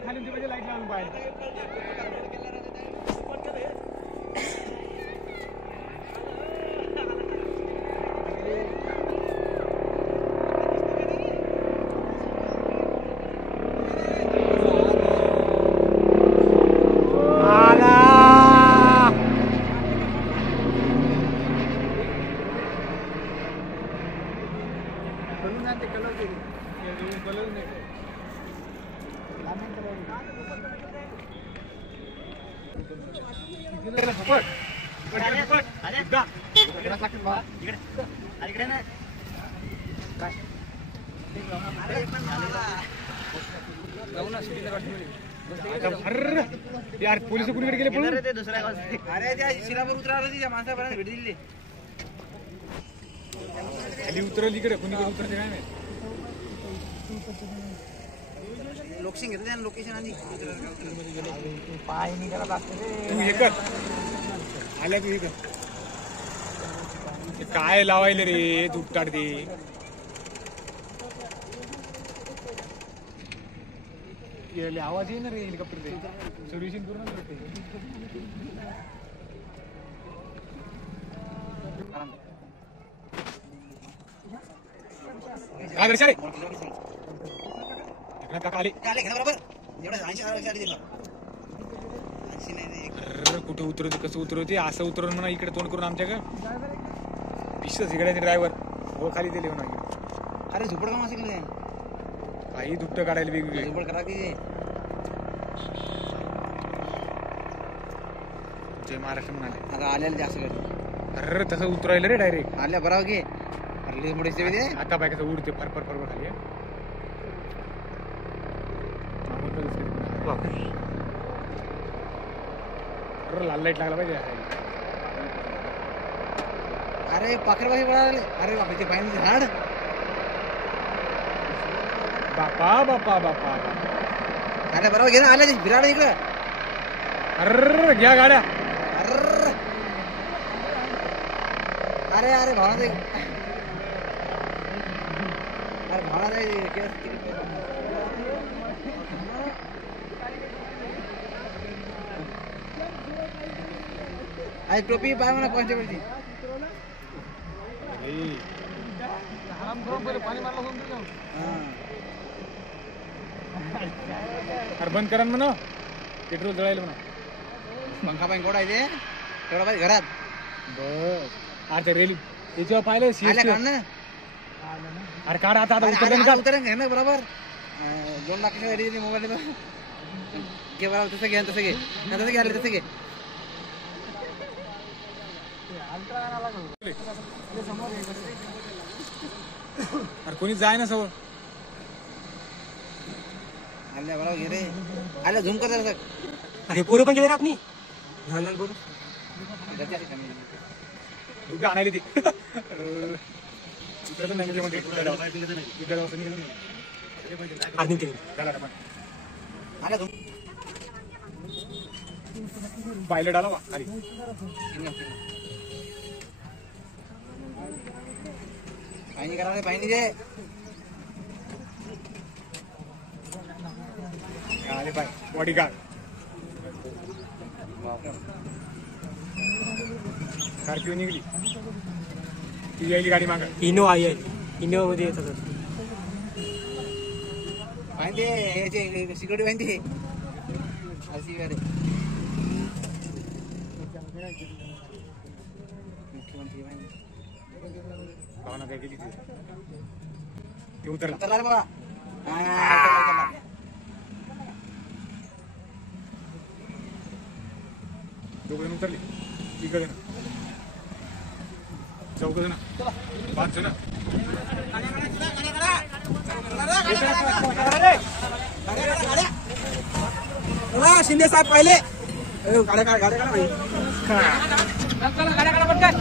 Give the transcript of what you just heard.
खाली लाईट लावून बाहेर यार पोलीस कुणीकडे गेले पळून ते दुसऱ्या गावात अरे त्या शिरावर उतरावलं तिच्या माणसापर्यंत भेट दिली खाली उतरली इकडे कुणीकडे उतरते काय माहिती लोकेशन घेतलं त्या लोकेशन आणि पाय निघाला लागते तू हे कर आल्या तू इथं काय लावायले रे दूध काढते आवाज येईन रे हेलिकॉप्टर सर्व्हिसिंग पूर्ण करते कुठे उतरवते कसं उतरवते असं उतरवून म्हणा इकडे तोंड करून आमच्या का पिशच इकडे ड्रायव्हर हो खाली दिले म्हणा अरे झोपड काम असं केलं काही दुपटं काढायला वेगवेगळे झोपड करा की जय महाराष्ट्र म्हणाले आता आल्याला जास्त करतो अरे तसं उतरायला रे डायरेक्ट आल्या बराव घे अरे मोठे आता बाय कसं उडते फरफर फरफर खाली लाल लाईट लागला पाहिजे अरे पाखरबाजी पळाले अरे बापा ते पाहिजे झाड बापा बापा बापा अरे बरोबर घे ना आल्या बिराड इकडं अरे घ्या गाड्या अरे अरे भावना अरे भावना आज टोपी पाय म्हणा कॉन्स्टेबलची पाणी मारला अरे बंद करा म्हणा पेट्रोल जळायला म्हणा पंखा पाणी गोडा आहे तेवढा पाहिजे घरात बस अरे रेली याच्यावर पाहिलं अरे काढ आता उतरेन घे ना बरोबर 2 लाखाच्या गाडी मोबाईल घे बरोबर तसं घे तसं घे तसं घे आले तसं घे अरे कोणी जाय ना सवय आल्या बरोबर घे रे आल्या झूम कर जरा अरे पोरं पण गेले रे आपली लहान लहान पोरं दूध आणायला ती पायलट आला खाली पाणी करा पाणी दे आले पाय बॉडी गार्ड स्कॉर्पिओ निघली ती यायली गाडी माग इनोवा इनोवा मध्ये येतात पाणी दे याचे सिक्युरिटी पाणी दे अशी गाडी मुख्यमंत्री भावना काय केली ती उतरला बघा दोघं उतरली इकडे ना 4 जण 5 जण शिंदे साहेब पहिले गाड्या काढा पटकन